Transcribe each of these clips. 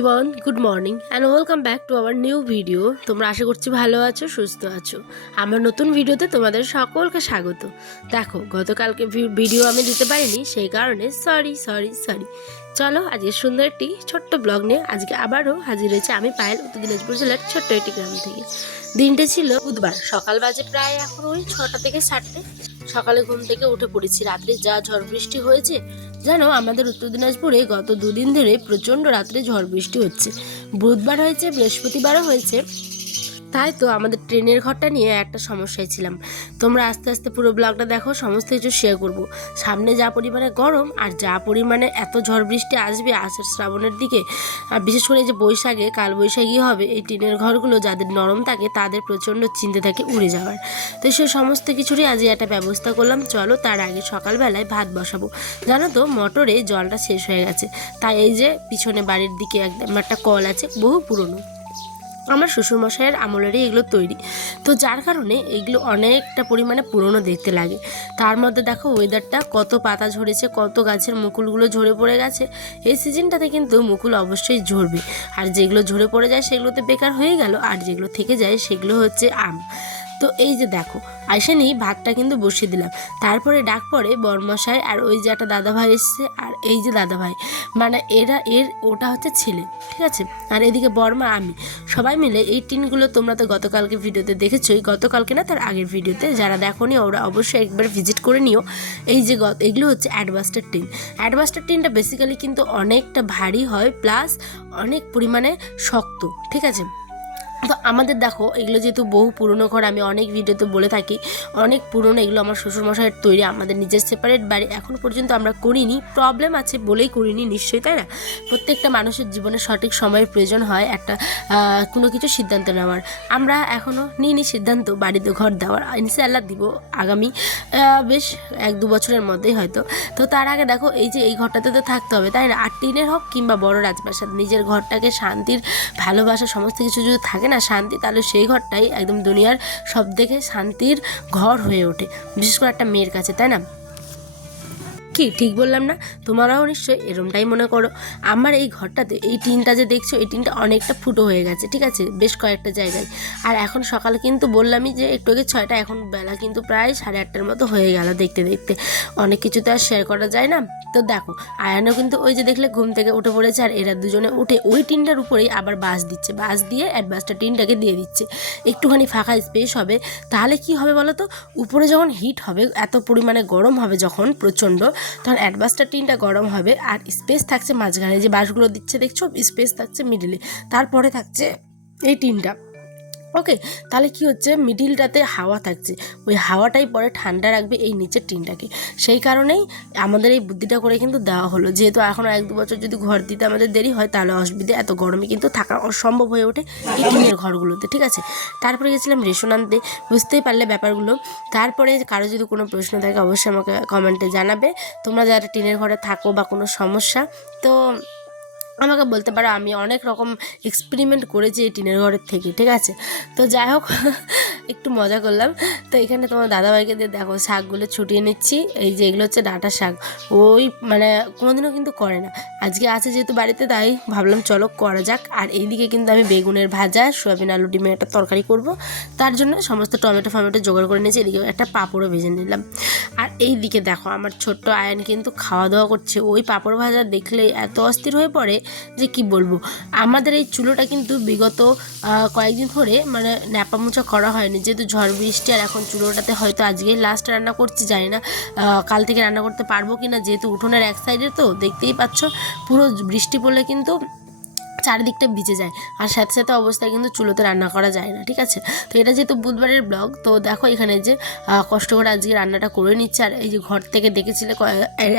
Everyone, good morning and welcome back to our new video. তোমরা আশা করছি ভালো আছো, সুস্থ আছো। আমার নতুন ভিডিওতে তোমাদের সকলকে স্বাগত। দেখো, গতকালকে ভিডিও আমি দিতে পারিনি, সেই কারণে সরি। চলো, আজকে সুন্দর একটি ছোট্ট ব্লগ নিয়ে আজকে আবারও হাজির হয়েছে আমি, পায়েল, উত্তর দিনাজপুর জেলার ছোট্ট একটি গ্রাম থেকে। দিনটা ছিল বুধবার, সকাল বাজে প্রায় এখন ওই 6টা থেকে 7টে। সকালে ঘুম থেকে উঠে পড়েছি। রাত্রে যা ঝড় বৃষ্টি হয়েছে জানো, আমাদের উত্তর দিনাজপুরে গত দুদিন ধরে প্রচণ্ড রাত্রে ঝড় বৃষ্টি হচ্ছে। বুধবার হয়েছে, বৃহস্পতিবারও হয়েছে। তাই তো আমাদের ট্রেনের ঘরটা নিয়ে একটা সমস্যায় ছিলাম। তোমরা আস্তে আস্তে পুরো ব্লগটা দেখো, সমস্ত কিছু শেয়ার করবো। সামনে যা পরিমাণে গরম আর যা পরিমাণে এত ঝড় বৃষ্টি আসবে আষাঢ় শ্রাবণের দিকে, আর বিশেষ করে যে বৈশাখে কাল বৈশাখী হবে, এই টিনের ঘরগুলো যাদের নরম থাকে তাদের প্রচণ্ড চিন্তা থাকে উড়ে যাওয়ার। তো সেই সমস্ত কিছুরই আজ একটা ব্যবস্থা করলাম। চলো, তার আগে সকালবেলায় ভাত বসাবো। জানো তো, মোটরে জলটা শেষ হয়ে গেছে। তাই এই যে পিছনে বাড়ির দিকে একদম একটা কল আছে, বহু পুরনো, আমার শ্বশুরমশাইয়ের আমলেরই এগুলো তৈরি। তো যার কারণে এগুলো অনেকটা পরিমাণে পুরনো দেখতে লাগে। তার মধ্যে দেখো ওয়েদারটা, কত পাতা ঝরেছে, কত গাছের মুকুলগুলো ঝরে পড়ে গেছে। এই সিজনটাতে কিন্তু মুকুল অবশ্যই ঝরবে, আর যেগুলো ঝরে পড়ে যায় সেগুলোতে বেকার হয়ে গেল, আর যেগুলো থেকে যায় সেগুলো হচ্ছে আম। তো এই যে দেখো, আইসানি ভাতটা কিন্তু বসিয়ে দিলাম। তারপরে ডাক পড়ে বরমশাই, আর ওই যে একটা দাদাভাই এসছে, আর এই যে দাদাভাই মানে ওটা হচ্ছে ছেলে, ঠিক আছে। আর এদিকে বর্মা, আমি, সবাই মিলে এই টিনগুলো, তোমরা তো গতকালকে ভিডিওতে দেখেছোই, গতকালকে না তার আগের ভিডিওতে, যারা দেখোনি ওরা অবশ্যই একবার ভিজিট করে নিও। এই যে এগুলো হচ্ছে অ্যাডভাস্টার টিন। অ্যাডভাস্টার টিনটা বেসিক্যালি কিন্তু অনেকটা ভারী হয়, প্লাস অনেক পরিমাণে শক্ত, ঠিক আছে। তো আমাদের দেখো, এগুলো যেহেতু বহু পুরনো ঘর, আমি অনেক ভিডিওতে বলে থাকি অনেক পুরনো, এগুলো আমার শ্বশুরমশাইয়ের তৈরি। আমাদের নিজের সেপারেট বাড়ি এখনও পর্যন্ত আমরা করিনি, প্রবলেম আছে বলেই করিনি নিশ্চয়ই, তাই না? প্রত্যেকটা মানুষের জীবনে সঠিক সময়ের প্রয়োজন হয় একটা কোনো কিছু সিদ্ধান্ত নেওয়ার। আমরা এখনও নিইনি সিদ্ধান্ত বাড়িতে ঘর দেওয়ার, ইনশাআল্লাহ দিব আগামী বেশ 1-2 বছরের মধ্যেই হয়তো। তো তার আগে দেখো, এই যে এই ঘরটাতে তো থাকতে হবে, তাই না? আর টিনের হোক কিংবা বড় রাজপ্রাসাদ, নিজের ঘরটাকে শান্তির, ভালোবাসা, সমস্ত কিছু যদি থাকে না শান্তি, তাহলে সেই ঘরটাই একদম দুনিয়ার সব থেকে শান্তির ঘর হয়ে ওঠে, বিশেষ করে একটা মেয়ের কাছে, তাই না? কি ঠিক বললাম না? তোমরাও নিশ্চয়ই এরমটাই মনে করো। আমার এই ঘরটাতে এই টিনটা যে দেখছো, এই টিনটা অনেকটা ফুটো হয়ে গেছে, ঠিক আছে, বেশ কয়েকটা জায়গায়। আর এখন সকালে কিন্তু বললামই যে একটু আগে 6টা, এখন বেলা কিন্তু প্রায় 8:30টার মতো হয়ে গেল। দেখতে দেখতে অনেক কিছু তো আর শেয়ার করা যায় না। তো দেখো, আয়ানও কিন্তু ওই যে দেখলে ঘুম থেকে উঠে পড়েছে, আর এরা দুজনে উঠে ওই টিনটার উপরেই আবার বাঁশ দিচ্ছে, বাঁশ দিয়ে অ্যাডভাস্টার টিনটাকে দিয়ে দিচ্ছে। একটুখানি ফাঁকা স্পেস হবে, তাহলে কি হবে বলো তো, উপরে যখন হিট হবে, এত পরিমাণে গরম হবে যখন প্রচণ্ড, তখন অ্যাডভাস্টার টিনটা গরম হবে, আর স্পেস থাকছে মাঝখানে, যে বাঁশগুলো দিচ্ছে দেখছো, স্পেস থাকছে মিডিলে, তারপরে থাকছে এই টিনটা। ওকে, তাহলে কি হচ্ছে, মিডিলটাতে হাওয়া থাকছে, ওই হাওয়াটাই পরে ঠান্ডা রাখবে এই নিচের টিনটাকে। সেই কারণেই আমাদের এই বুদ্ধিটা করে কিন্তু দেওয়া হলো। যেহেতু এখনও 1-2 বছর যদি ঘর দিতে আমাদের দেরি হয়, তাহলে অসুবিধা, এত গরমে কিন্তু থাকা অসম্ভব হয়ে ওঠে এই টিনের ঘরগুলোতে, ঠিক আছে। তারপরে গেছিলাম রেশন আনতে, বুঝতেই পারলে ব্যাপারগুলো। তারপরে কারো যদি কোনো প্রশ্ন থাকে অবশ্যই আমাকে কমেন্টে জানাবে, তোমরা যারা টিনের ঘরে থাকো বা কোনো সমস্যা, তো আমাকে বলতে পারো। আমি অনেক রকম এক্সপেরিমেন্ট করেছি এই টিনের ঘরের থেকে, ঠিক আছে। তো যাই হোক, একটু মজা করলাম। তো এখানে তোমার দাদাভাইকে দিয়ে দেখো শাকগুলো ছুটিয়ে নিচ্ছি। এই যে এগুলো হচ্ছে ডাঁটা শাক, ওই মানে কোনোদিনও কিন্তু করে না, আজকে আছে যেহেতু বাড়িতে, তাই ভাবলাম চলো করা যাক। আর এইদিকে কিন্তু আমি বেগুনের ভাজা, সয়াবিন আলু ডিমের একটা তরকারি করব, তার জন্য সমস্ত টমেটো ফমেটো জোগাড় করে নিয়েছি। এদিকে একটা পাঁপড়ও ভেজে নিলাম। আর এই দিকে দেখো, আমার ছোট্ট আয়ান কিন্তু খাওয়া দাওয়া করছে। ওই পাঁপড় ভাজা দেখলেই এত অস্থির হয়ে পড়ে যে কি বলবো। আমাদের এই চুলোটা কিন্তু বিগত কয়েকদিন ধরে মানে ন্যাপামোচা করা হয়নি, যেহেতু ঝড় বৃষ্টি। আর এখন চুলোটাতে হয়তো আজকেই লাস্ট রান্না করছি, জানি না কাল থেকে রান্না করতে পারবো কি না, যেহেতু উঠোনের এক সাইডে তো দেখতেই পাচ্ছ, পুরো বৃষ্টি পড়লে কিন্তু চারিদিকটা ভিজে যায়, আর সাথে সাথে অবস্থায় কিন্তু চুলোতে রান্না করা যায় না, ঠিক আছে। তো এটা যেহেতু বুধবারের ব্লগ, তো দেখো এখানে যে কষ্ট করে আজকে রান্নাটা করে নিচ্ছে। আর এই যে ঘর থেকে দেখেছিলে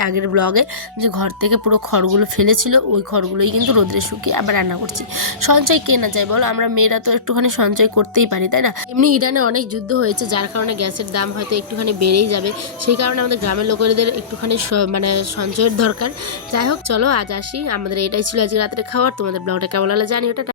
আগের ব্লগে, যে ঘর থেকে পুরো খড়গুলো ফেলেছিল, ওই খড়গুলোই কিন্তু রোদ্রে শুকিয়ে আবার রান্না করছি। সঞ্চয় কে না চাই বলো, আমরা মেয়েরা তো একটুখানি সঞ্চয় করতেই পারি, তাই না? এমনি ইরানে অনেক যুদ্ধ হয়েছে, যার কারণে গ্যাসের দাম হয়তো একটুখানি বেড়েই যাবে, সেই কারণে আমাদের গ্রামের লোকেদের একটুখানি মানে সঞ্চয়ের দরকার। যাই হোক, চলো আজ আসি, আমাদের এটাই ছিল আজকে রাত্রে খাওয়ার। তোমাদের ব্লগটা কেমন লাগলো জানি ওটা।